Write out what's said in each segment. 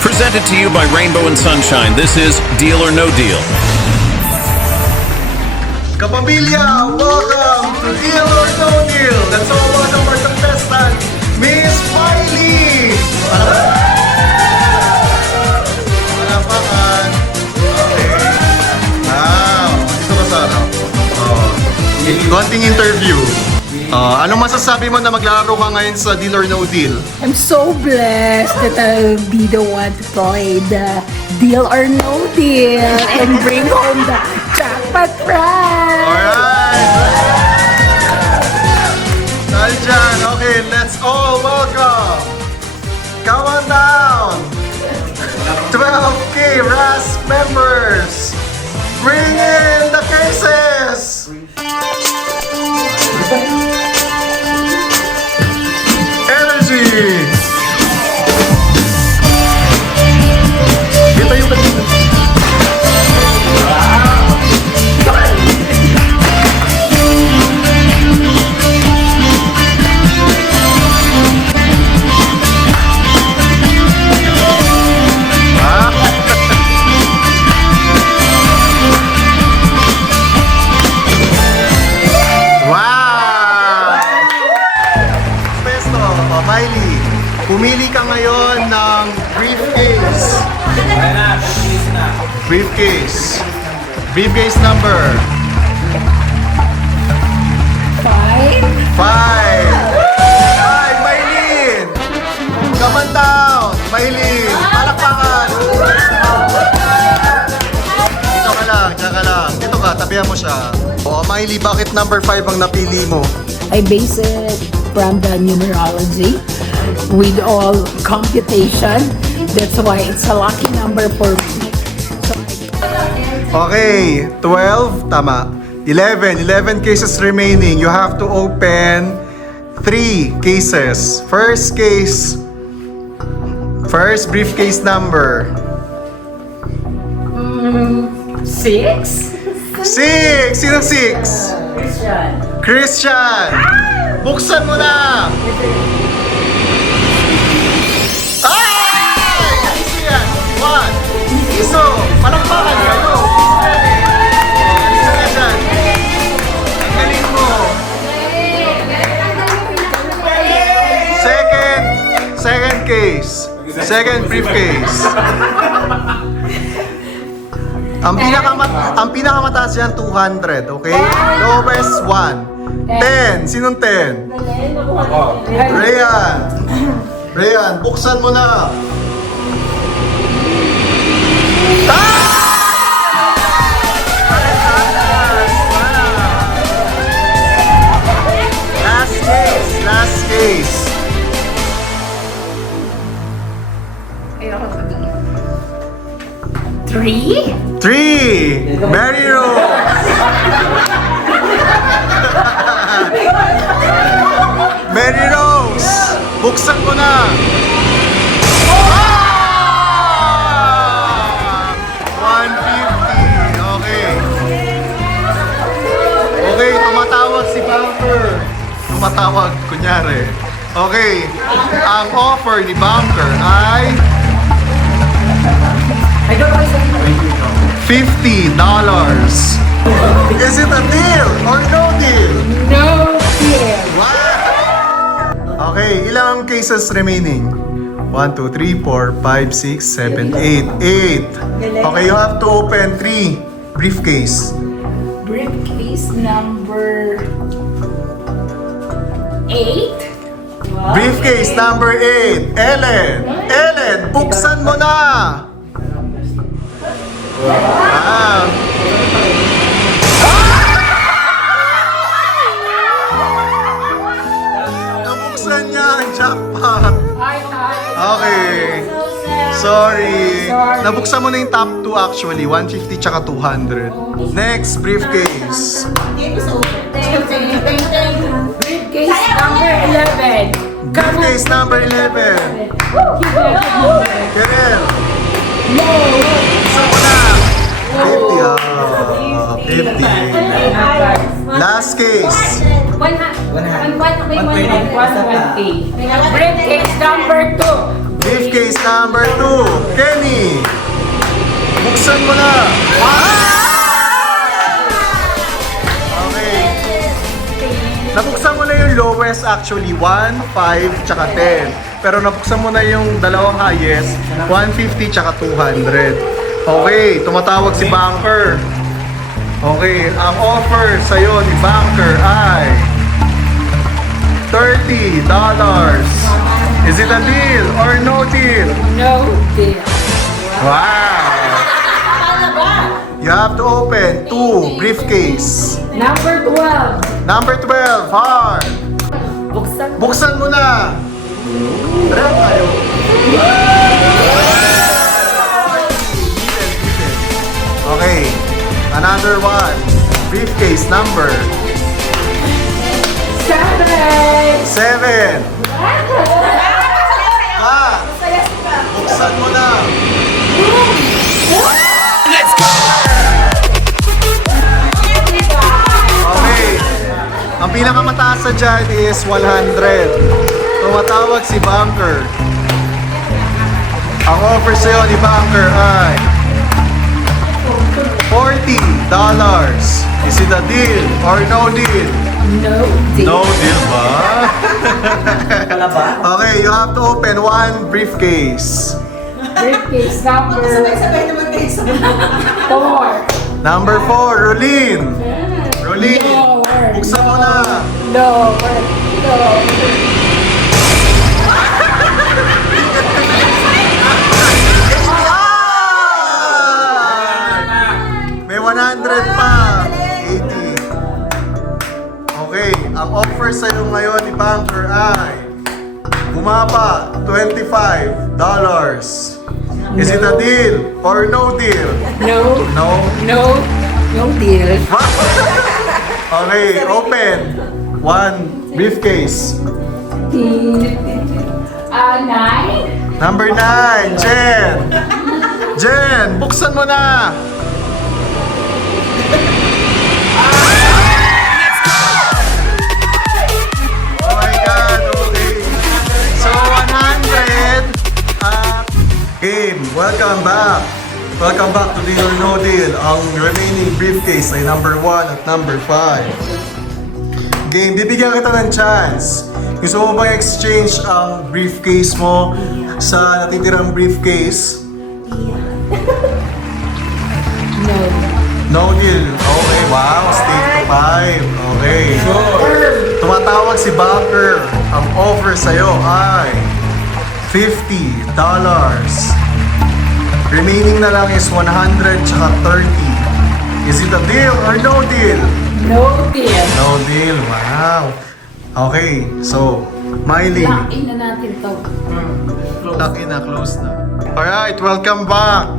Presented to you by Rainbow and Sunshine, this is Deal or No Deal. Kapamilya, welcome to Deal or No Deal. That's all about our contestant, Miss Miley. Palapakan. Okay. Dito ka sana. Konting interview. Anong masasabi mo na maglalaro ka ngayon sa Deal or No Deal? I'm so blessed that I'll be the one to play the Deal or No Deal and bring home the jackpot prize. Alright! Dahil dyan, okay, let's all welcome! Come on down! 12K RAS members! Bring in the cases! Energy! Kita yung kanina. Miley, pumili ka ngayon ng briefcase. Briefcase. Briefcase number 5. 5. Maylin! Come on down! Maylin! Palakpakan! Dito ka lang, dyan ka lang. Dito ka, tabihan mo siya. Miley, bakit number 5 ang napili mo? I base it from the numerology with all computation. That's why it's a lucky number for me. Okay, 12, tama. 11 cases remaining. You have to open 3 cases. First briefcase number. 6? 6! Sino 6? Christian! Buksan mo na! Ay! Isa yan! 1! So, palakpakan kayo! Isa na dyan! Ang galing mo! Second case. Second briefcase. Ang pinakamataas yan, 200, okay? Lowest, 1. 10. Sinong 10? Rayan, buksan mo na. Last case. 3? 3. Mary Rose. Mary Rose, buksan mo na. 150. Okay, tumatawag si Bumper. Tumatawag, kunyari. Okay, ang offer ni Bumper ay $50. Is it a deal or no deal? No deal. Wow! Okay, ilang cases remaining? 1, 2, 3, 4, 5, 6, 7, 8. 8. Okay, you have to open 3 briefcase. Briefcase number 8? Briefcase number 8. Ellen, buksan mo na! Wow! Nabuksan niya ang jackpot. Okay. Sorry. Nabuksan mo na yung top 2 actually. 150 tsaka 200. Next, briefcase. Briefcase number 11. Briefcase number 11. Kerel. Buksan mo na. 50. Last case. 1K. Briefcase number 2. Briefcase number 2. your lowest actually 1, 5, tsaka 10. Pero nabuksan mo na yung dalawang highest, 150 tsaka 200. Okay, tumatawag si Banker. Okay, ang offer sa'yo ni Banker ay $30. Is it a deal or no deal? No deal. Wow! You have to open 2 briefcase. Number 12. Number 12, hard. Buksan mo. Buksan mo na. Tara tayo. Okay, another one. Briefcase number 7. 7. Pa, buksan mo na. Okay. Ang pinakamataas sa dyan is 100. Tumatawag si Banker. Ang offer sa'yo ni Banker ay $40. Is it a deal or no deal? No deal. No deal ba? Okay, you have to open 1 briefcase. Briefcase number 4. Number 4, Rolene. Rolene, Lower. buksan mo na. Lower. Lower. May 100 pa. 80. Okay, ang offer sa'yo ngayon ni Banker ay bumaba, $25. Is it a deal or no deal? No. No? No. No deal. Okay, open. 1 briefcase. 9. Number 9, Jen. Jen, buksan mo na. Oh my God, okay. So, 100. Game, welcome back. Welcome back to Deal or No Deal. Ang remaining briefcase ay number 1 at number 5. Game, bibigyan kita ng chance. Gusto mo bang exchange ang briefcase mo sa natitirang briefcase? No. No deal. Okay, wow. Stay to 5. Okay. Tumatawag si Banker. Ang offer sa'yo ay $50. Remaining na lang is 100 tsaka 30. Is it a deal or no deal? No deal. No deal. Wow. Okay, so, Miley. Lock in na natin to. Lock in na, close na. Alright, welcome back.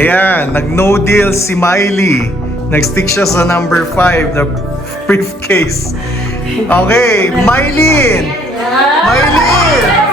Ayan, nag-no deal si Miley. Nag-stick siya sa number 5, the briefcase. Okay, Mylene! Mylene!